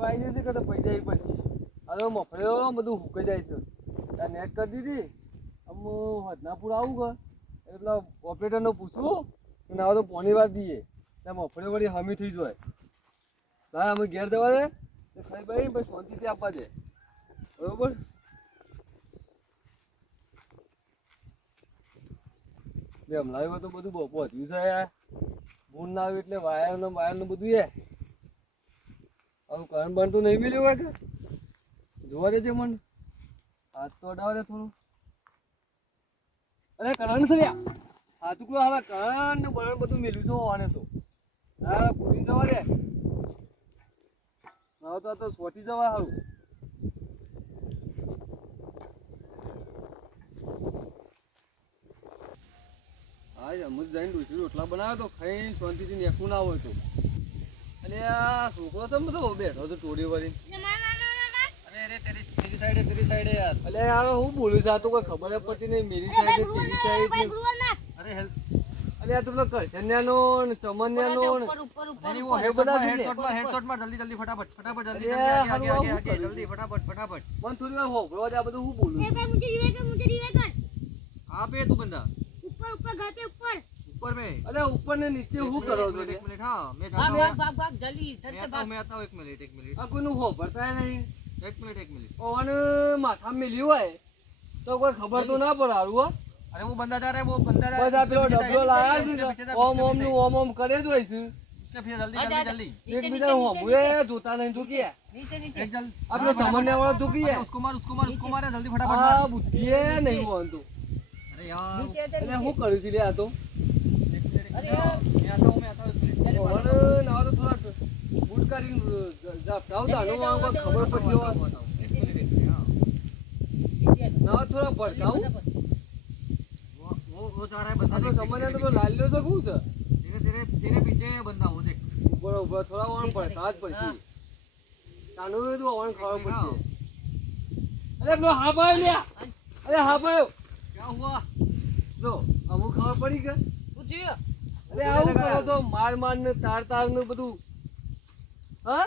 આવી જશે કે તો પૈસા આવી પછી હવે મફળ્યો બધું હુકાઈ જાય છે ત્યાં નેટ કરી દીધી આમ હદનાપુર આવું કે એટલે ઓપરેટરને પૂછવું કે ના તો પોણી વાર દઈએ ત્યાં મફળ્યો વળી હમી થઈ જાય ના અમે ઘેર જવા દે તો ખાઈ ભાઈ પછી શાંતિથી આપવા દે બરોબર હમણાં હોય તો બધું પહોંચ્યું છે યાર ભૂલ ના આવ્યું એટલે વાયરનું બધું એ હવે કરંટ બનતું નહીં મળ્યું હોય કે જોવા દેજે મને હાથ તો અડાવે દે થોડું અરે કરંટ થયા હાથ ઉકલો હવે કરંટ ને બરણ બધું મેલ્યું છે હોવાને તો હા પૂરી જવા દે હવે તો સોટી જવા સારું હા અમુક જઈને ડોસી રોટલા બનાવ્યો તો ખાઈ શાંતિથી નેકું ના હોય તો અને આ છોકરો તો બધો બેઠો હતો ટોળી વળી તેરી સાઈડે યાર અલે યાર હું બોલું છું આ તો કોઈ ખબર જ પડતી નહીં મેરી સાઈડ તેરી સાઈડ અરે હેલ્પ અલે આ તો પેલો કરશન્યાનો ને ચમન્યાનો ને એ બધા હેડશોટ માર જલ્દી ફટાફટ જલ્દી ફટાફટ મન થોડી વાર હોભળો આ બધું હું બોલું આ બે તું બંદા ऊपर में अरे ऊपर ने नीचे हूँ करो तो एक मिनट हाँ मैं भाग जल्दी इधर से भाग मैं आता हूँ एक मिनट अब कोई हो पड़ता है नहीं एक मिनट और माथा में मिली हुआ है तो कोई खबर तो ना पड़ा हुआ अरे वो बंदा जा रहा है वो बंदा जा रहा है डबलो लाया ओम ओम करे तो ऐसे उसके फिर जल्दी एक मिनट हो हुए जूता नहीं तो किया नीचे एक जल्दी अब जो सामने वाला तो किया उसको मार जल्दी फटाफट हां बुद्धि है नहीं वो तो अरे यार अरे હું કરું છું લે આ તો अरे मैं आता हूं चलो और ना तो थोड़ा बूट करी जाओ दानो को खबर पड़ी हो ना थोड़ा भड़काऊं वो जा रहा है बंदा तो समझ तो लाल लो सकूं से तेरे पीछे है बंदा वो देख ऊपर थोड़ा और भड़का पड़ी दानो तो और खबर पड़ी अरे लो हां भाई ले अरे हां भाई क्या हुआ लो अब खबर पड़ी क्या पूछिए अरे આવું કરો તો માર ને તાર ને બધું હા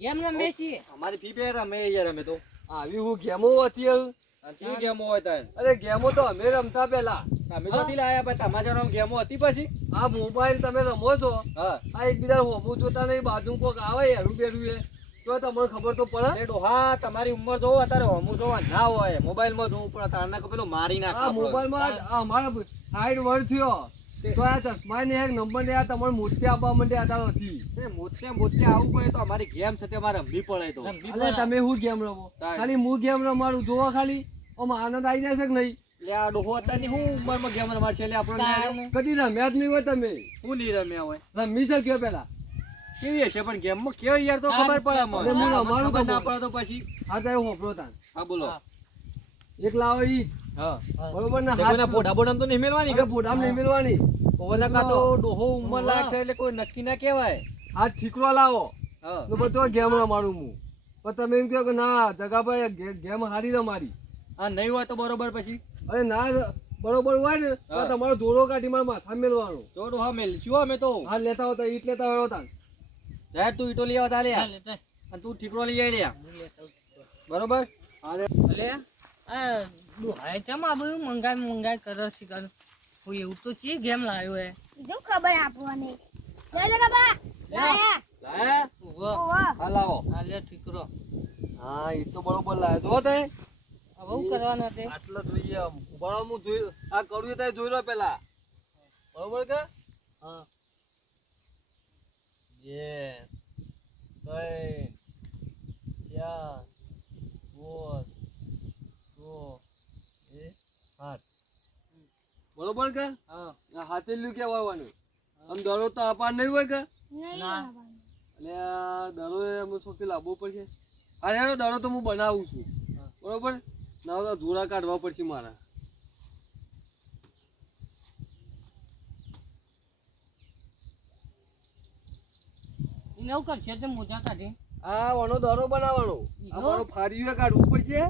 ગેમ રમે છે અમારી ફી પે રમે યાર અમે તો આવી હું ગેમો હતી આ ગેમો હોય તાર અરે ગેમો તો અમે રમતા પહેલા તમે તો થી લાયા પણ તમારા નામ ગેમો હતી પછી આ મોબાઈલ તમે રમો છો હા આ એકબીજા હોમું જોતા નહીં બાજુ કોક આવે હેરું બેરું એ તો તમને ખબર તો પડે એ ડોહા તમારી ઉંમર જોવો અત્યારે હોમું જોવા ના હોય મોબાઈલ માં જોવું પડે તારના પેલો મારી નાખે આ મોબાઈલ માં અમારા હાઈડ વર્ડ થયો તો આ ચશ્મા ને એક નંબર ને આ તમારે મોતે આપવા માંડે આતા નથી એ મોતે આવું પડે તો અમારી ગેમ છે તે મારે રમવી પડે તો અલે તમે હું ગેમ રમો ખાલી હું ગેમ રમાડું જોવો ખાલી ઓમ આનંદ આવી જાય છે કે નહીં લે આ ડોહો અત્યારની હું ઉંમરમાં ગેમ રમાડ છે એટલે આપણને કદી રમ્યા જ નહીં હોય તમે હું નહીં રમ્યા હોય રમી છે કયો પેલા કેવી હશે પણ ગેમમાં કેવો યાર તો ખબર પડે મને હું રમાડું તો ના પડે તો પછી હા તો હોપરો તાન હા બોલો એક લાવો ઈ હા બરોબર ને હાથ પોઢા બોડામ તો નહીં મેલવાની કે પોઢામ નહીં મેલવાની ઓના કા તો ડોહો ઉંમર લાગ છે એટલે કોઈ નક્કી ના કહેવાય હાથ ઠીકરો લાવો હા તો બધો ગેમ રમાડું હું પણ તમે એમ કહો કે ના જગાભાઈ ગેમ હારી રમાડી હા નહીં હોય તો બરોબર પછી અરે ના બરોબર હોય ને તો તમારો દોડો કાઢી મારા માથા મેલવાનો દોડો હા મેલ છું અમે તો હા લેતા હોતા ઈટ લેતા હોય તા જાય તું ઈટો લઈ આવતા લે અને તું ઠીકરો લઈ આવી લે બરોબર અરે અલે આ દુહાય ચમ આ બધું મંગાઈ કરે છે કર કોઈ એવું તો ચી ગેમ લાવ્યો હે જો ખબર આપવાની લે લે બાબા લાયા ઓવા હા લાવો હા લે ઠીકરો હા ઈ તો બરોબર લાયો જો તે હવે હું કરવાના તે આટલો જોઈએ ઉભાળો હું જોઈ આ કર્યું તે જોઈ લો પેલા બરોબર કે હા યે કઈ યા બોલ તો એ હાથ બરોબર કે હા હાથે લ્યું કે વાવવાનું આમ દરો તો અપાર નહીં હોય કે ના એટલે દરો એમ સોથી લાવવો પડશે અરે એનો દરો તો હું બનાવું છું બરોબર ના તો જોડા કાઢવા પડશે મારા નવ કરશે તે મોજા કાઢી આ ઓનો દરો બનાવવાનો અમારો ફાડીઓ કાઢવું પડશે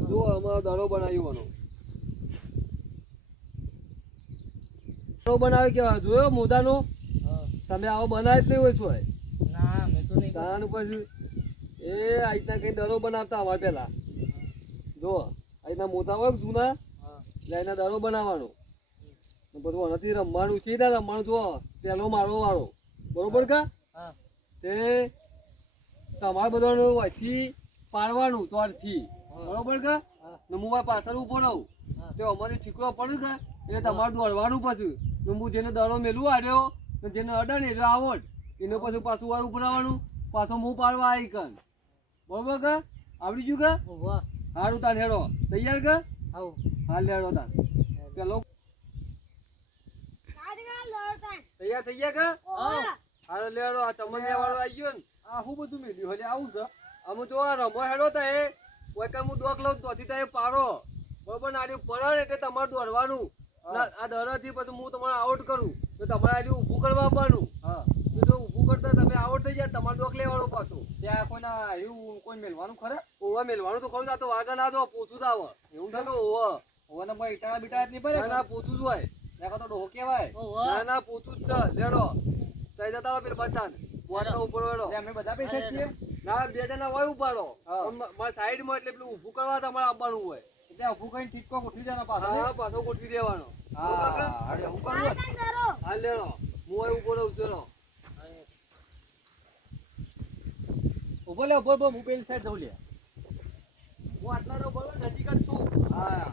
જો અમારો દરો બનાવ્યો દરો બનાવ્યો કેવા જોયો મોદાનો તમે આવો બનાવી જ નહીં હોય છો ના મેં તો નહીં તાનું પછી એ આ રીતના કઈ દરો બનાવતા અમારે પેલા જો આ રીતના મોટા હોય જૂના એટલે એના દરો બનાવવાનો બધું આનાથી રમવાનું છે રમવાનું જો પેલો મારો વાળો બરોબર કા તે તમારે બધાનું અહીંથી પાડવાનું તોરથી બરોબર કા હું પાછળ ઉભો રહું તો અમારે ઠીકરો પડ્યું કે એટલે તમારે દોડવાનું પછી હું જેને દડો મેલું આવ્યો જેને અડે ને એટલે આવડ એને પછી પાછું વાર ઉપરાવાનું પાછો હું પાડવા આવી કન બરોબર કે આવડી ગયું કે સારું તાર હેડો તૈયાર કે હાલ હેડો તાર પેલો તૈયાર થઈ ગયા કે હાલ લેડો આ ચમનિયા વાળો આવી ગયો ને આ હું બધું મેલ્યું હલે આવું છે અમે તો રમો હેડો તા એ કોઈ કામ હું દોક લઉં તોથી તા એ પાડો બરોબર નાડી પડે એટલે તમારે દોડવાનું આ દરથી પછી હું તમારે આઉટ કરું તો તમારે આજે ઊભું કરવા આપવાનું જો ઊભું કરતા તમે આઉટ થઈ જાય તમારે દોક લેવાનો પાછું ત્યાં કોઈના એવું કોઈ મેલવાનું ખરે ઓવા મેલવાનું તો ખરું આ તો વાગા ના દો પૂછું જ આવે એવું થાય કે ઓવા ને ભાઈ ઈટાળા બીટા નહીં પડે ના પૂછું જ હોય ત્યાં તો ડોહો કહેવાય ના ના પૂછું જ છે લેડો તઈ જતા હોય પેલા બધાને વાટનો ઉપર વેડો અમે બધા પૈસા છીએ ના બે જણા હોય ઉપાડો મારા સાઈડમાં એટલે પેલું ઊભું કરવા તમારે આવવાનું હોય એટલે ઊભું કરીને ઠીકો ગોઠવી દેવાનો પાછો હા પાછો ગોઠવી દેવાનો હા લેડો હું હોય ઉભો રહું છું ઉભો લે ઉભો હું પેલી સાઈડ જઉં લે હું આટલાનો બોલો નજીક જ છું હા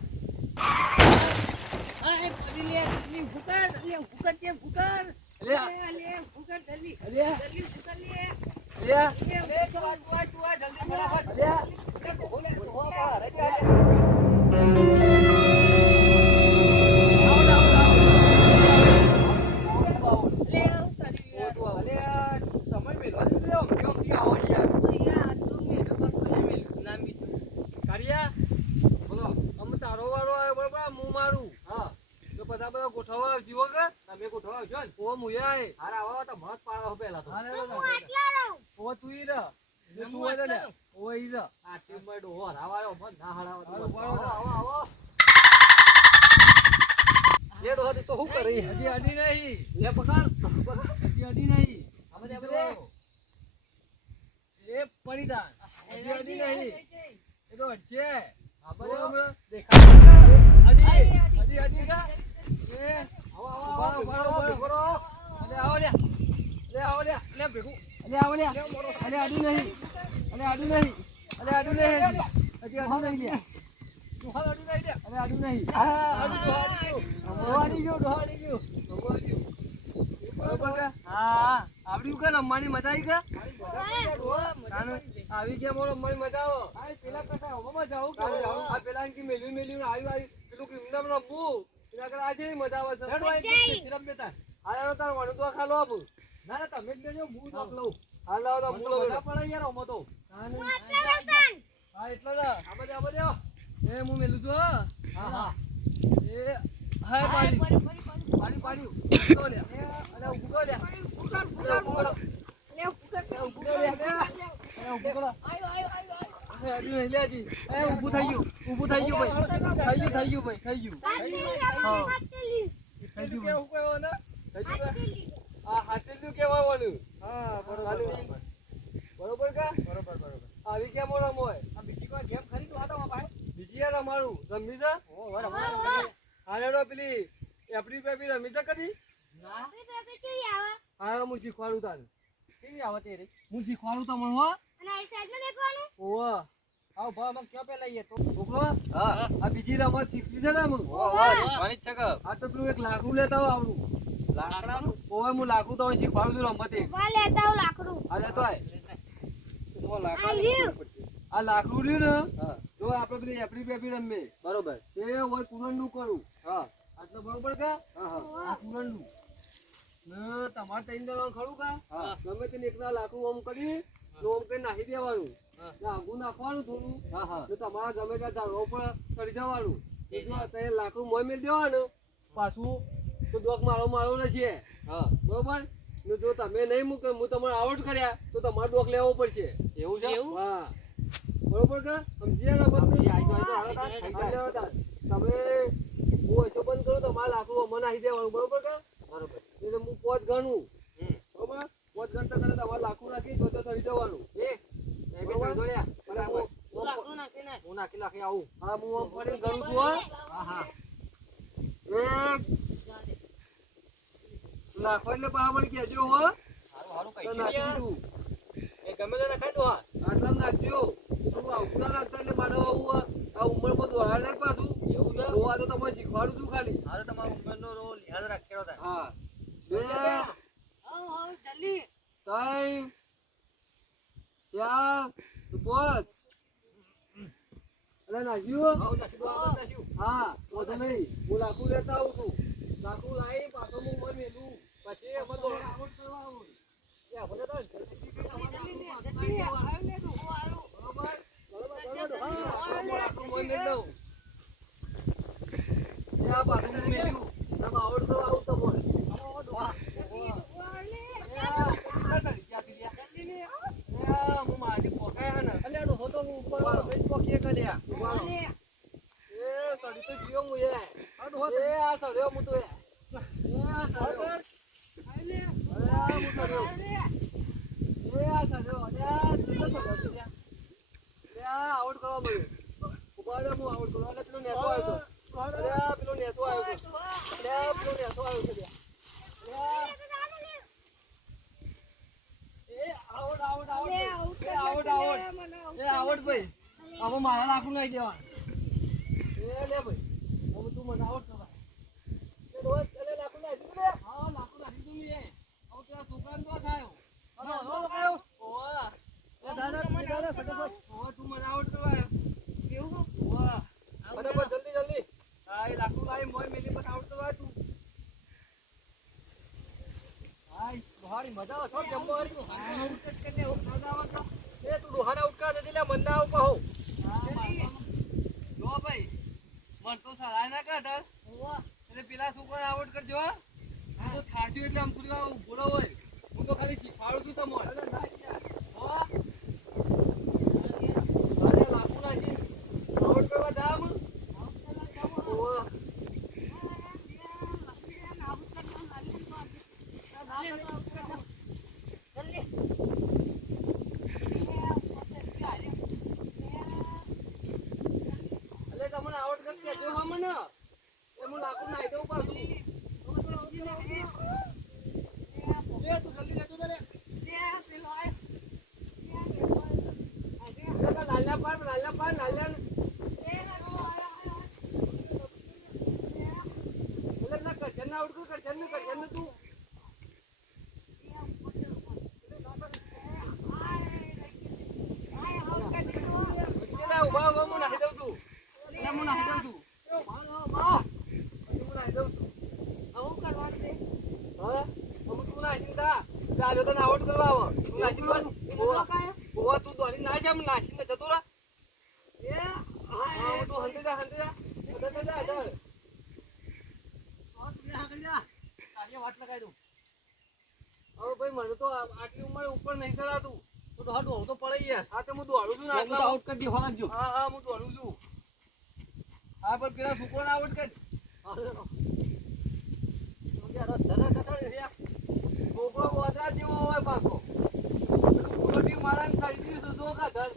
બધા ગોઠવવા આવજો કે તમે ગોઠવવા આવજો ને ઓ મુયા એ હારા આવો તો મત પાડો પેલા તો ઓ તું ઈ રે તું હોય ને ઓ ઈ રે આ ટીમ માં ડો હરાવાયો મત ના હરાવો આવો આવો એ ડો તો હું કરી હજી અડી નહીં લે પકડ હજી અડી નહીં આપણે એ પડીદાન હજી અડી નહીં એ તો છે આપણે હમણાં દેખાય અડી અડી કા આવડ્યું કે રમવાની મજા આવી ગયા આવી ગયા રમવાની મજા આવો પેલા કરતા જાવ કે પેલા મેલ્યું મેલ્યું આવી પેલું કિંમત રમવું આજે મજા આવે છે હાલો તાર વણું તો ખાલો આપું ના ના તમે જ લેજો હું દોક લઉં હાલો તો હું લઉં પણ યાર ઓમો તો હા એટલો જ આ બધે એ હું મેલું છું હા હા એ હાય પાડી ઉભો લે અરે ઉભો લે ઊભું થઈ ગયું ભાઈ થઈ ગયું હાથેલું કેવાનું બરોબર કા બરોબર આવી કેમ રમોય બીજી કોઈ ગેમ ખરી તો હતા ભાઈ બીજી યાર અમારું રમી છે હાલેડો પેલી એપડી પેપી રમી છે કદી હા હું શીખવાડું તારે કેવી આવે તે હું શીખવાડું તમને હો અને આ સાઈડમાં દેખવાનું ઓવા આવ ભા મક ક્યાં પેલા યે તો છોકરો હા આ બીજી રમત શીખવી છે ને હું માની છે કે આ તો તું એક લાકડું લેતા આવડું લાકડાનું ઓય હું લાકડું તો શીખવાડું છું રમત એ વા લેતા આવ લાકડું આ લેતો આય તો લાકડું આ લાકડું રહ્યું ને જો આપણે પેલી એપડી પેપી રમે બરોબર તે ઓય કુરણનું કરું હા આટલો બરોબર કે હા આ કુરણનું ને તમારે તૈન દેવાનું ખરું કા ગમે તેને એકલા લાકડું ઓમ કરી ઓમ કરી નાખી દેવાનું આગું નાખવાનું થોડું તો તમારા ગમે ત્યાં ધારો પર ચડી જવાનું જો લાકડું મોય મેળ દેવાનું પાછું તો ડોક મારો નથી બરોબર ને જો તમે નહીં મૂકે હું તમારે આઉટ કર્યા તો તમારે ડોક લેવો પડશે એવું છે હા બરોબર કે સમજી તમે હું એસો બંધ કરું તો મારે લાકડું અમને નાખી દેવાનું બરોબર કે બરોબર એટલે હું પોત ગણું બરોબર પોત ગણતા તમારે લાકડું નાખી તો ચડી જવાનું રાખી આવું. હા હું આમ પડીને કરું છું હો. હા હા. એક નાખો એટલે પાછા મને કહેજો હો. હારું તો કઈ નાખી દીધું. એ ગમે તે નખાય તો હા. આટલા નાખજો. તું આવું ના નાખતા એટલે મારે આવું આ ઉંમરમાં દોડા નહીં પાછું. એવું છે? તો આ તો તમને શીખવાડું છું ખાલી. હારું તમારો ઉંમરનો લિહાઝ રાખેલો થાય. હા. બે ત્રણ ચાર પાંચ. અરે નાખ્યું? આવું નાખી દો, આ નાખ્યું. હા વધુ નહીં. હું લાકડું લેતા આવું છું. લાકડું લાવી પાછો હું ઉપર મેલું. પછી અમે તો આઉટ કરવા આવું. એ આપણે તો જલ્દી બરોબર? હા, હું લાકડું મોય મેલ દઉં. એ આ પાછું હું મેલ્યું. તમે આઉટ કરવા આવું તો બોલ. હું મારી પોકાય હે ને. અલ્યા ડોહો તો ઉપર બેઠ પોકીએ કલ્યા. એ સડી તો જીવો હું એ. આ ડોહો એ આ સડ્યો હું તો એ. આ સડ્યો. અરે હું સડ્યો. એ આ સડ્યો. અલ્યા તું તો સડ્યો તું ત્યાં. એ આ આઉટ કરવા મળ્યો. ઉભા રહે હું આઉટ કરવા. પેલો નેતો આવ્યો હતો. અલ્યા પેલો નેતો આવ્યો હતો. અલ્યા પેલો નેતો આવ્યો હતો ત્યાં. એ આઉટ આઉટ આઉટ. એ આઉટ આઉટ. એ આઉટ ભાઈ. હવે મારા લાકડું નાખી દેવાનું. એ લે ભાઈ. હવે તું મને આઉટ કરાય. એ રોજ અલે લાકડું નાખી દે. હા લાકડું નાખી દઉં એ. હવે પેલા છોકરાને તો ખાયો. ઓવા. એ દાદા ફટાફટ. ઓવા તું મને આઉટ કરાય. કેવું? ઓવા. ફટાફટ જલ્દી જલ્દી. હા એ લાકડું લાવી મોય મેલી પર આઉટ કરાય તું. હાય બહારી મજા આવે છો જમવાની. આઉટ કરીને મજા આવે છો. એ તું ડોહાને આઉટ કર દે લે મન ના આવ કહો. જો ભાઈ મન તો સરાય ના કાઢ એટલે પેલા છોકરાને આઉટ કરજો. હું તો થાક્યો એટલે આમ થોડી વાર ઉભો હોય. હું તો ખાલી શીખવાડું છું તમને. લાકડું નાખી આઉટ કરવા જામ. એટલે તમને આઉટ કરી કહેજો હા મને. એ હું લાકડું નાખી દઉં પાછું. લે તું જલ્દી લેતો જા રે. લાલ્યા પાડ લાલ્યા. એટલે ના કરજણ આઉટ કર કરજણ તું. ઉભા હું નાખી દઉં છું. હું નાખી દઉં છું. હવે તું નાખી દા. ચાલો તને આઉટ કરવા આવો. તું નાખી દો. તું દોડી ના જા નાખીને જતો રહે. તું હંતે જા વાત લગાવી દઉં. હવે ભાઈ મને તો આટલી ઉંમર ઉપર નહીં કરાતું. તો હાડો તો પડે યાર. હા તો હું દોડું છું ને હું તો આઉટ કરી દી હોલાજો. હા હું દોડું છું. હા પણ પેલા છોકરાને આઉટ કર. છોકરો ગોધરા જેવો હોય પાછો. મોટી મારા સાડી દીધું તો કાઢ.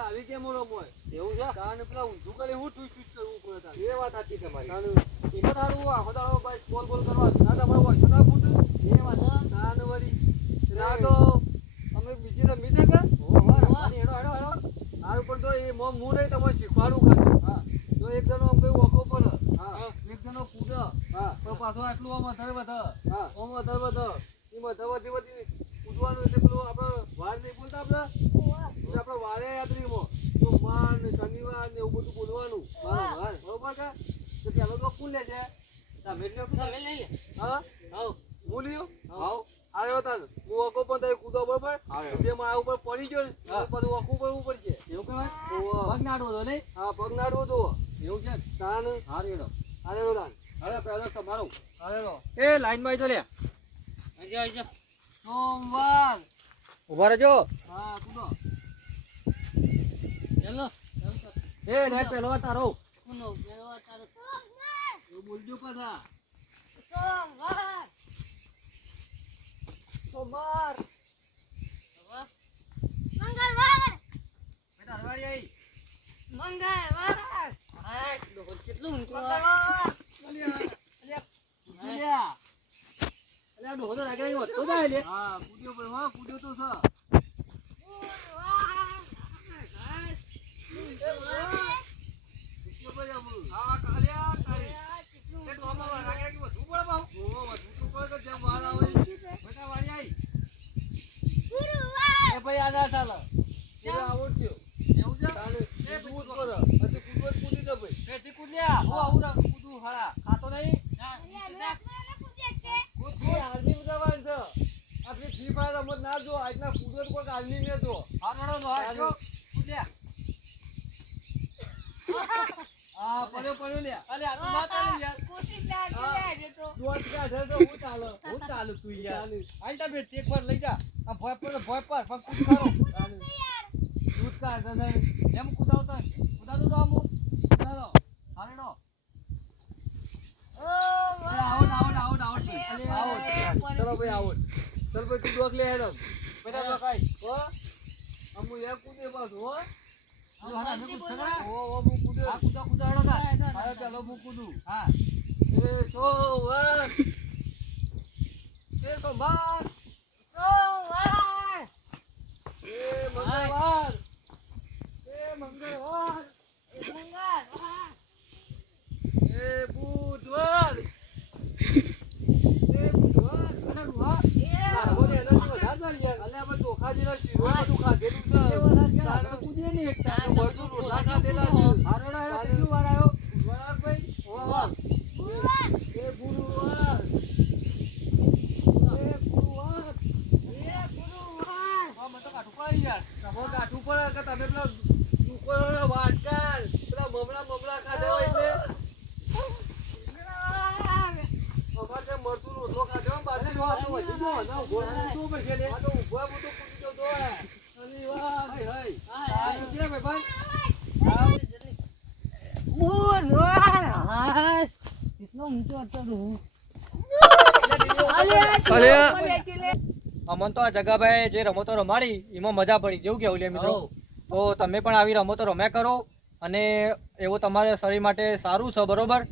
આવી કેમ રમો એવું છે તાને પેલા ઊંધું કરે હું ટ્વિસ્ટ કરવું પડે. એ વાત સાચી તમારી. એમાં તારું આખો દાડો ભાઈ બોલ કરવા ના તમારે વાંચો ના ફૂટું એ વાત તાને વળી ના તો અમે બીજી રમી દે કે હેડો હારું પણ તો એ હું નહીં તમારે શીખવાડું ખાલી. હા તો એક જણો આમ કઈ વખો પડે. હા એક જણો કૂદે. હા તો પાછો આટલું આમ વધે. હા આમ વધે એમ વધી કૂદવાનું એટલે પેલું આપણે વાર નહીં બોલતા આપણે વારે યાત્રીમાં તો માન ને શનિવાર ને એવું બધું બોલવાનું. બરોબર કે પેલો તો કોણ લે છે? હા હું લ્યો. આવ્યો તાન હું વખો પણ તઈ કૂદો બરોબર. જે મારા ઉપર પડી ગયો ને બધું વખું પડવું પડશે. એવું કહેવાય પગ નાડવો તો નહીં. હા પગ નાડવો તો એવું છે તાન. હારેડો તાન. અરે પેલો તમારો. હારેડો એ લાઈન માં આવી તો લે. સોમવાર. ઉભા રહેજો. હા કૂદો. એ રે પેલો તારો એવું બોલજો પાછા સોમવાર મંગળવાર બેટા હરવાડી આઈ મંગળવાર હા ડોહો કેટલું ઊંચું મંગળવાર અલ્યા લ્યા. અલ્યા ડોહો તો લાગે એવો તો જાય લે હા કૂદ્યો ભાઈ હા કૂદ્યો તો છે કૂદ્યો ભાઈ આમ. હા કાલ્યા તારી એ ડોહામાં લાગે કે વધુ પડે બાઉ ઓહો, વધુ તો પડે કે જેમ વાર આવે એમ. બેટા વાળી આઈ એ ભાઈ આ ના ચાલે એ આવડ્યો એવું છે ચાલે એ એ કૂદ કૂદવો. કરો અને કૂદવો જ કૂદી દે ભાઈ બેટી કુલ્યા હું આવું ના કૂદું હાડા ખાતો નહીં કૂદ એ આર્મી જવાન છે આપણી ફ્રી ફાયર રમત ના જો આજના કૂદો તો કોઈક આર્મી ને જો હારડો નો હાડો કુલ્યા હા પડ્યો લ્યા અલે આ તો ના ચાલે યાર દોઢ કાઢે તો હું ચાલે હું ચાલુ તું યાર ચાલે. આઈ તા બેટી એક વાર લઈ જા આ ભોય પર પણ કૂદ ખારો દૂધ કાઢે છે એમ કુદાવતો કુદાતો તો આમ ચાલો હારડો આવડ ચલો ભાઈ આવડ ચલ ભાઈ તું ડોક લે હેડમ બેટા તો કાઈ હો અમુ એ કૂદે પાછું હો આ હાડા મે કૂદ છગડા હો હું કૂદે આ કુદાડો તા હવે ચાલો હું કૂદું હા એ સોવર એ તો માર એ મંગળવાર એ મંગળવાર એ બુધવાર એ બુધવાર અને રૂહા આવો ને એનર્જી વધાર ચાલી યાર અલે આપણે ચોખા જેલા શીરો બધું ખાધેલું છે એ વધાર ચાલ તારે આપણે કૂદીએ નહીં એકતા તો ભરતું રોટલા ખાધેલા છે હારડો હેડો કેટલું વાર આવ્યો બરાબર ભાઈ વાહ. એ ગુરુવાર એ ગુરુવાર હા મને તો કાઢું પડે યાર તમે કાઠું પડે કે તમે પેલા દુકાનોના વાટકાર પેલા મમરા ખાધા હોય એટલે અમારે ત્યાં મરચું રોટલો ખાધો હોય અલે બાજુ ડોહા તો વધી ગયો ના ઉભો રહેવું તો પડશે લે આ તો ઊભા હું તો કૂદી જતો હોય અને વાહ હાય હાય હા, આ છે ભાઈ કેટલો ઊંચો હતો ડોહો. અમન તો આ જગાભાઈ જે રમતો રમાડી એમાં મજા પડી જેવું કેવું લે મિત્રો તો તમે પણ આવી રમતો રમ્યા કરો અને એવો તમારા શરીર માટે સારું છે બરોબર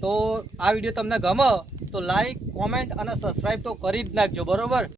તો આ વિડીયો તમને ગમે તો લાઈક કોમેન્ટ અને સબસ્ક્રાઈબ તો કરી જ નાખજો બરોબર